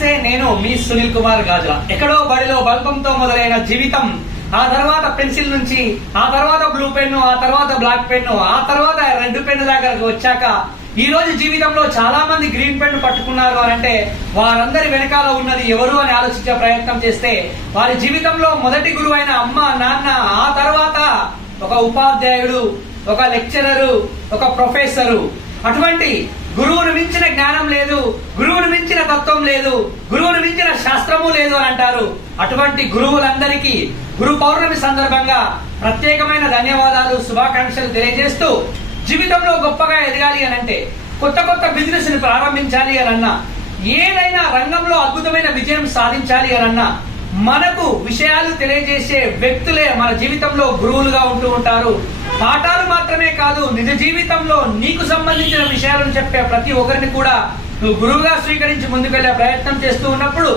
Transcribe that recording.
నమస్తే, నేను మీ సునీల్ కుమార్ గాజుల. ఎక్కడో బడిలో బల్బంతో మొదలైన జీవితం, ఆ తర్వాత పెన్సిల్ నుంచి, ఆ తర్వాత బ్లూ పెన్ను, ఆ తర్వాత బ్లాక్ పెన్ను, ఆ తర్వాత రెడ్ పెన్ను దగ్గరకు వచ్చాక ఈ రోజు జీవితంలో చాలా మంది గ్రీన్ పెన్ను పట్టుకున్నారు అని అంటే వారందరి వెనకాల ఉన్నది ఎవరు అని ఆలోచించే ప్రయత్నం చేస్తే వారి జీవితంలో మొదటి గురువు అయిన అమ్మ, నాన్న, ఆ తర్వాత ఒక ఉపాధ్యాయుడు, ఒక లెక్చరరు, ఒక ప్రొఫెసరు. అటువంటి గురువును మించిన జ్ఞానం లేదు, గురువును మించిన తత్వం లేదు, గురువును మించిన శాస్త్రము లేదు అని అంటారు. అటువంటి గురువులందరికీ గురు పౌర్ణమి సందర్భంగా ప్రత్యేకమైన ధన్యవాదాలు, శుభాకాంక్షలు తెలియజేస్తూ, జీవితంలో గొప్పగా ఎదగాలి అని అంటే, కొత్త కొత్త బిజినెస్ ని ప్రారంభించాలి అనన్నా, ఏదైనా రంగంలో అద్భుతమైన విజయం సాధించాలి అనన్నా మనకు విషయాలు తెలియజేసే వ్యక్తులే మన జీవితంలో గురువులుగా ఉంటూ ఉంటారు. పాఠాలు మాత్రమే కాదు, నిజ జీవితంలో నీకు సంబంధించిన విషయాలను చెప్పే ప్రతి ఒక్కరిని కూడా నువ్వు గురువుగా స్వీకరించి ముందుకెళ్లే ప్రయత్నం చేస్తూ ఉన్నప్పుడు